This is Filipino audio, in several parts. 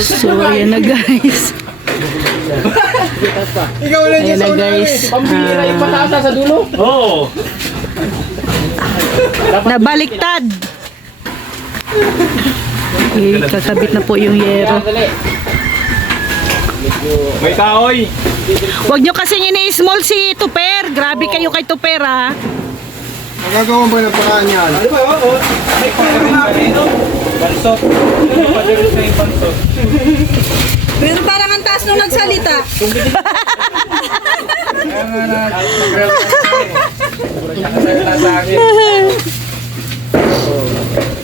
So, ayan na guys. Ayan na guys. Pambira yung patasa sa dulo. Oo. Nabaliktad. Okay, kakabit na po yung yero. May kahoy. Huwag nyo kasing ini-small si Tuper. Grabe kayo kay Tuper ha. Magagawa ba ng paraan yan? Ano ba? Oo. May kahoy na dito. Bansot. Padalos na yung bansot. Pero parang ang taas nung nagsalita.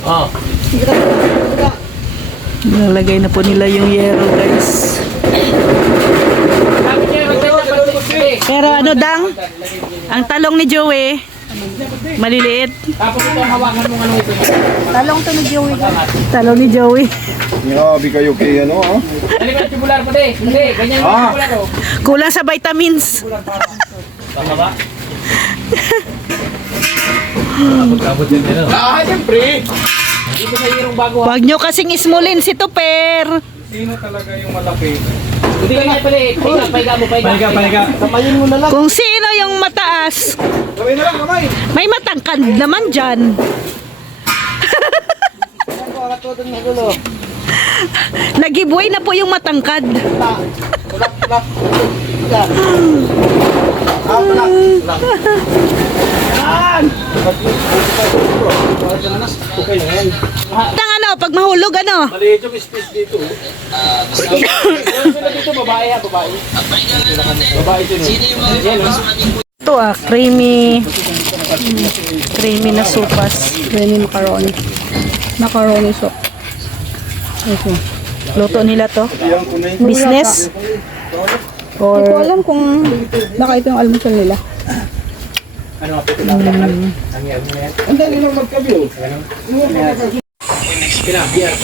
Oh. Nalagay na po nila yung yero guys. Pero ano dang? Ang talong ni Joey, maliliit. Tapos ito hawakan mo ano ito. Talong to ni Joey. Talong ni Joey. Grabe kayo kay ano ha? Dali ba tubular pa de? Hindi, ganyan yung tubular oh. Kulang sa vitamins. Tama ba? Abot din nila. Ah, siyempre. Dito sa irong bago. Huwag nyo kasing ismulin si Tuper. Sino talaga yung malaki? Hindi ka nga pala eh. Paiga mo, paiga. Kamayin mo na lang. Kung sino yung mataas, Kamay na lang, kamay. may matangkad naman dyan. Nag-giveaway na po yung matangkad. Okay na yan. Tang ano, pag mahulog ano. Maliit yung space dito. Sila dito, babae ha, babae. Babae ito. Yan ha. Ito creamy na sopas. Creamy macaroni. Macaroni soup. Ito. Luto nila to. Business. Or, hindi ko alam kung baka ito yung almusal nila. Ano ito lang naman? Ang yan. Ang dali lang magkabiyo. Pinabiyar.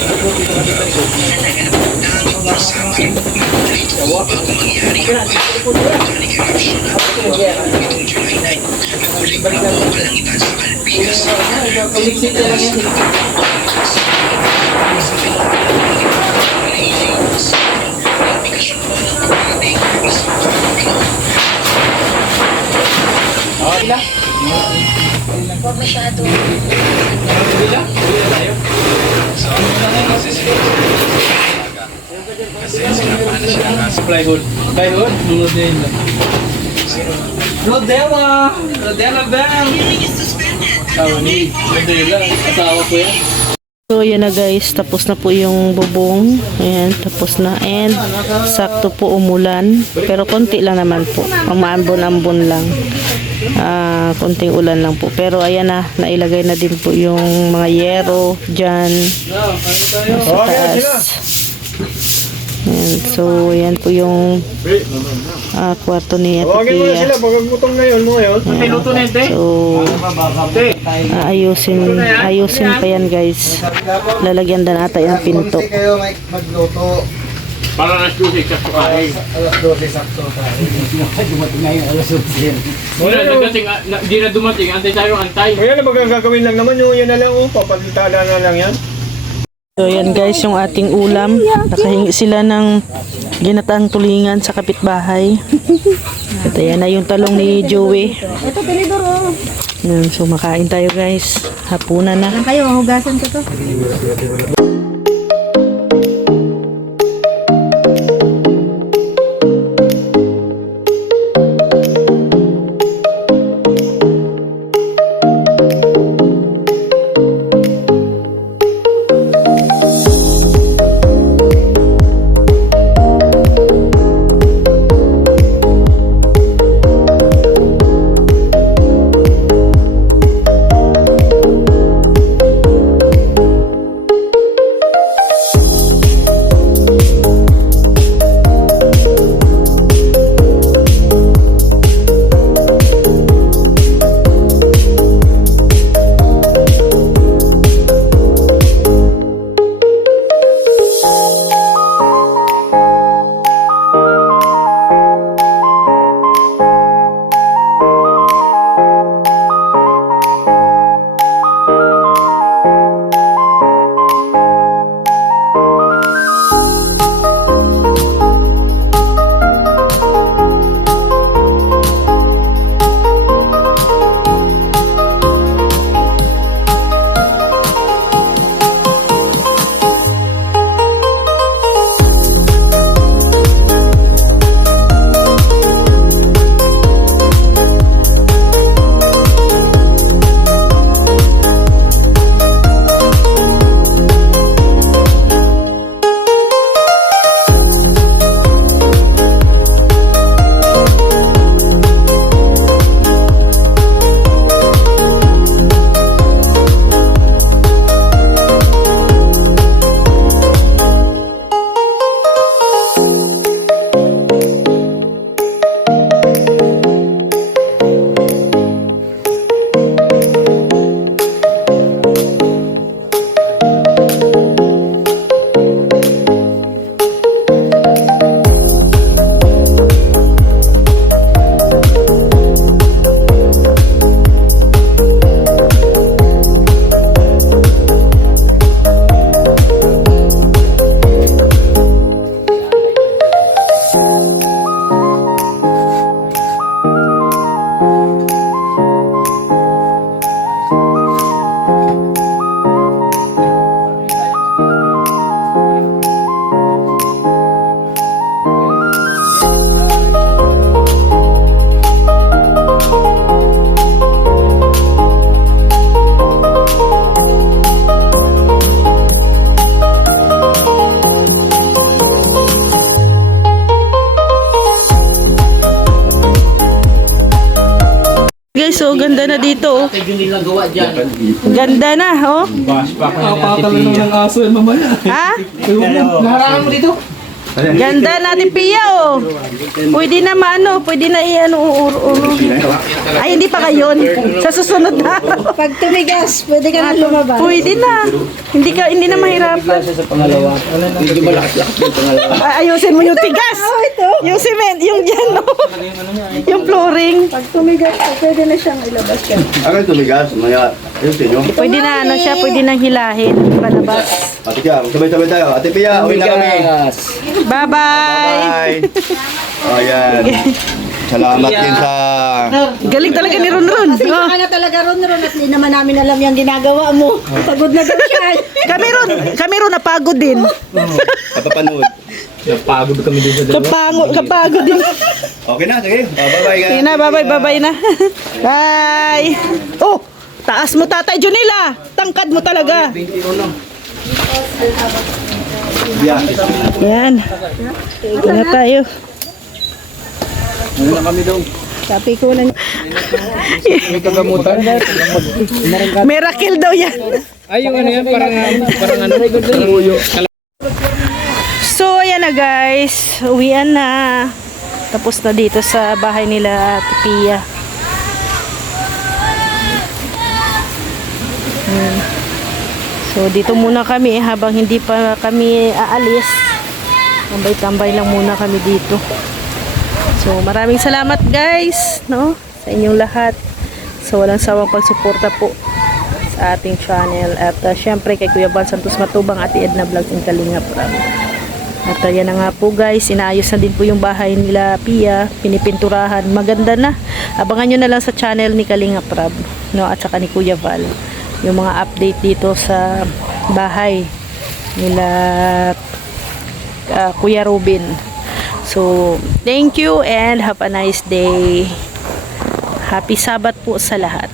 Huwag masyado. Plywood. Plywood? Rodela. Rodela! Rodela Bell! Asawa ni Rodela. Asawa ko yan. So yan na guys, tapos na po yung bubong. Ayan, tapos na. And sakto po umulan. Pero konti lang naman po. Umaambon-ambon lang. Konting ulan lang po. Pero ayan na, nailagay na din po yung mga yero dyan sa taas. Ayan, so yan po yung kwarto ni Ate Tawagin mo na Pia. sila, pagkagutong ngayon mo ngayon. Luto na ito eh. So ayusin pa yan guys. Lalagyan din ata yung pinto. Pag kayo magluto. Para na susi sa kukain. Alas 12 sakto tayo. Dumating ngayon alas 12. Wala nagdating, di na dumating. Antay tayo, antay. Kaya na magagawin lang naman yung yan na lang. Papalitada na lang yan. So yan guys yung ating ulam. Nakahingi sila ng ginataang tulingan sa kapitbahay. At ayan na yung talong ni Joey. Ito, tinidor oh. Yan, so makain tayo guys. Hapunan na. Lang kayo, hugasan ko to. ganda na dito. Oh. Ito yung nilang gawa dyan. Ganda na, oh. Papatalon ng aso yung mamaya. Ha? Naharangan mo dito. Ganda natin Pia, oh. Pwede na maano, pwede na i-ano, Ay, hindi pa kayon. Sa susunod na. Pag tumigas, pwede ka na lumabas. Pwede na. Hindi na mahirapan. Sa pangalawa. Medyo malakas-lakas yung pangalawa. Ayusin mo yung tigas. ito. Yung cement, yung dyan, no? Yung flooring. Pag tumigas, pwede na siyang ilabas yan. Akan tumigas, maya, ayun sa inyo. Pwede na, ano siya, pwede nang hilahin. Palabas. Ate Kya, sabay-sabay tayo. Ate Pia, uwi na kami. Bye-bye. Bye! Ayan. Salamat din sa... Galing talaga ni Ron. Kasi Oh. ka na talaga ron at hindi naman namin alam yung ginagawa mo. Pagod na daw siya. Kami ron, napagod din. Kapapanood. Napagod kami dito sa Kapagod din. Okay na, sige. Bye-bye ka. Sige na, bye-bye na. Bye. Oh, taas mo Tatay Junila. Tangkad mo talaga. Yan. Ito na tayo. Sabi ko na May kagamutan. Miracle daw yan. Ay, yung ano yan, parang ano, parang uyo. So, ayan na guys. Uwian na. Tapos na dito sa bahay nila Ate Pia. So, dito muna kami habang hindi pa kami aalis. Tambay-tambay lang muna kami dito. So, maraming salamat guys, no? Sa inyong lahat. So, walang sawang pagsuporta po sa ating channel. At syempre kay Kuya Bal Santos Matubang, Ate Edna Vlogs and Kalinga Prab. At yan na nga po guys, inaayos na din po yung bahay nila Pia, pinipinturahan, maganda na. Abangan nyo na lang sa channel ni Kalinga Prab, no? At saka ni Kuya Val, yung mga update dito sa bahay nila Kuya Robin. So, thank you and have a nice day. Happy Sabat po sa lahat.